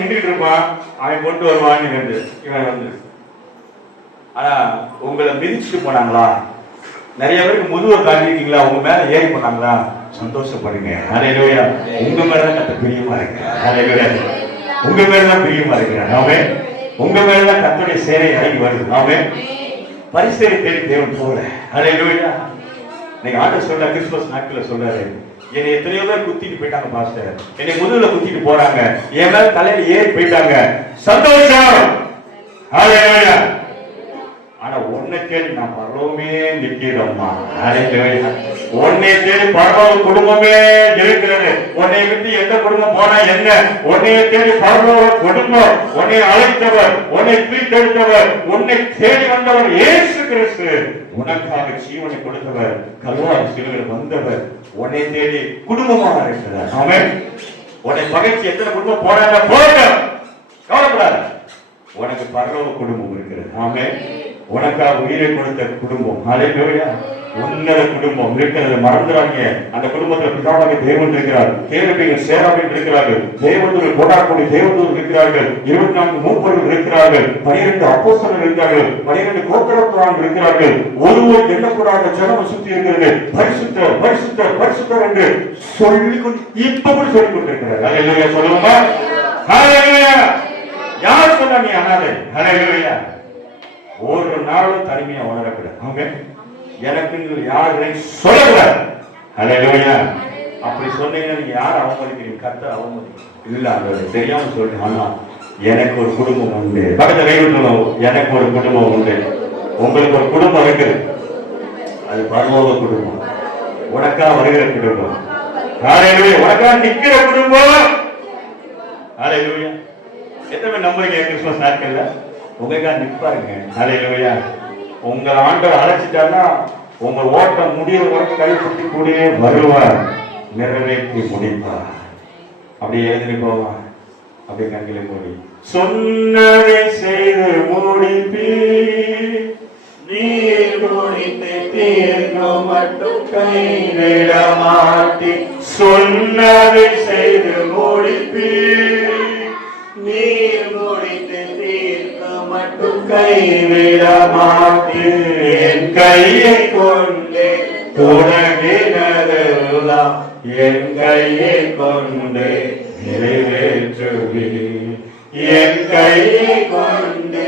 நின்றுட்டு இருப்பான், அவன் கொண்டு வருவான் இவன் வந்து. ஆனா உங்களை மிதிச்சுட்டு போனாங்களா? நிறைய பேருக்கு முதுவர் காட்டிருக்கீங்களா? உங்க மேல ஏறி போனாங்களா? சந்தோஷப்படுங்க. ஹல்லேலூயா. உங்க மேலதான் கர்த்தர் பிரியமா இருக்கு. ஹல்லேலூயா. உங்க மேலதான் பிரியமா இருக்கிறார். ஆமென். உங்க மேலதான் கர்த்தருடைய சேவை இறங்கி வருது. ஆமென். பரிசேரை தேடி தேவன் போல. ஹல்லேலூயா. நீங்க ஆண்டவர் சொல்ற கிறிஸ்துமஸ் நாட்கள்ல சொல்றாரு, என்னை எத்தனையோ பேர் குத்திட்டு போயிட்டாங்க பாஸ்டர், என்னை முதுகுல குத்திட்டு போறாங்க, என் மேல தலையில ஏறி போயிட்டாங்க, சந்தோஷம். ஹல்லேலூயா. ஆனா உன்னை தேடி நான் பரலோகமே நிக்கிறேம்மா. ஹல்லேலூயா. உன்னை தேடி பரலோக குடும்பமே இருக்கிறது. உன்னை விட்டு எந்த குடும்பம் போனா என்ன? உன்னை தேடி பரலோக குடும்பம், உன்னை அழைத்தவர், உன்னை தூக்கெடுத்தவர், உன்னை தேடி வந்தவர் இயேசு கிறிஸ்து. உனக்காக ஜீவனை கொடுத்தவர், கல்வாரி சிலுவையில் வந்தவர், உன்னை தேடி குடும்பமாக இருக்கிறார். ஆமென். உன்னை பகைச்சு எத்தனை குடும்பம் போனாங்க போகட்டும், கவலைப்படாத. உனக்கு பரலோக குடும்பம் இருக்கிறது. ஆமென். உனக்காக உயிரை கொடுத்த குடும்பம், ஹல்லேலூயா, உன்னத குடும்பம் இருக்கிறது. மறந்துடாதீங்க. அந்த குடும்பத்தில் பிதாவாக தேவன் இருக்கிறார், கேருபீன்கள் சேராபீன்கள் இருக்கிறார்கள், தேவதூதர்கள் போடாக்கூடிய தேவதூதர்கள் இருக்கிறார்கள், 24 மூப்பர்கள் இருக்கிறார்கள், 12 அப்போஸ்தலர்கள் இருக்கிறார்கள், 12 கோத்திரத்தார்கள் இருக்கிறார்கள், ஒருவர் எண்ணக்கூடாத ஜனம் சுத்தி இருக்கிறது. பரிசுத்தர் பரிசுத்தர் பரிசுத்தர் என்று சொல்லிக்கொண்டு இப்ப கூட சொல்லிக் கொண்டிருக்கிறார். ஹல்லேலூயா. சொல்லுங்க. ஹல்லேலூயா. யார் சொன்னா நீ அனாதை? ஹல்லேலூயா. ஒரு நாளும் தனிமையா உணரக்கூடாது. அவங்க எனக்கு யாரையும் சொல்லக்கூடாது. ஹல்லேலூயா. அப்படி சொன்னீங்கன்னா நீங்க யார் அவமதிக்கிறீங்க? கர்த்தர் அவமதிக்கிறீங்க இல்ல. அந்த தெரியாம சொல்றேன். ஆனா எனக்கு ஒரு குடும்பம் உண்டு. பக்கத்துல கைவிட்டணும். எனக்கு ஒரு குடும்பம் உண்டு. உங்களுக்கு ஒரு குடும்பம் இருக்குது. அது பரலோக குடும்பம், உனக்கா வருகிற குடும்பம். ஹல்லேலூயா. உனக்கா நிக்கிற குடும்பம். ஹல்லேலூயா. எத்தனை நம்புறீங்க? கிறிஸ்துமஸ் நாட்கள்ல உங்களுக்கா நிற்பாருங்க. ஹல்லேலூயா. உங்களை ஆண்டவர் அழைச்சிட்டாருன்னா உங்க ஓட்டம் முடிகிற வரைக்கும் கைப்பற்றி கூடவே வருவார், நிறைவேற்றி முடிப்பார். அப்படியே எழுதி போவா. அப்படியே கண்களை மூடி சொன்னதை செய்து முடிப்பீர், நீர் முடித்து தீர்க்க மட்டும் கைவிட மாட்டீர். சொன்னதை செய்து முடிப்பீர், நீர் முடித்து தீர்க்க மட்டும் கைவிட மாட்டீர். என் கையை கொண்டு தொடங்கினதெல்லாம் என் கையை கொண்டு நிறைவேற்றுவீர். என் கையை கொண்டு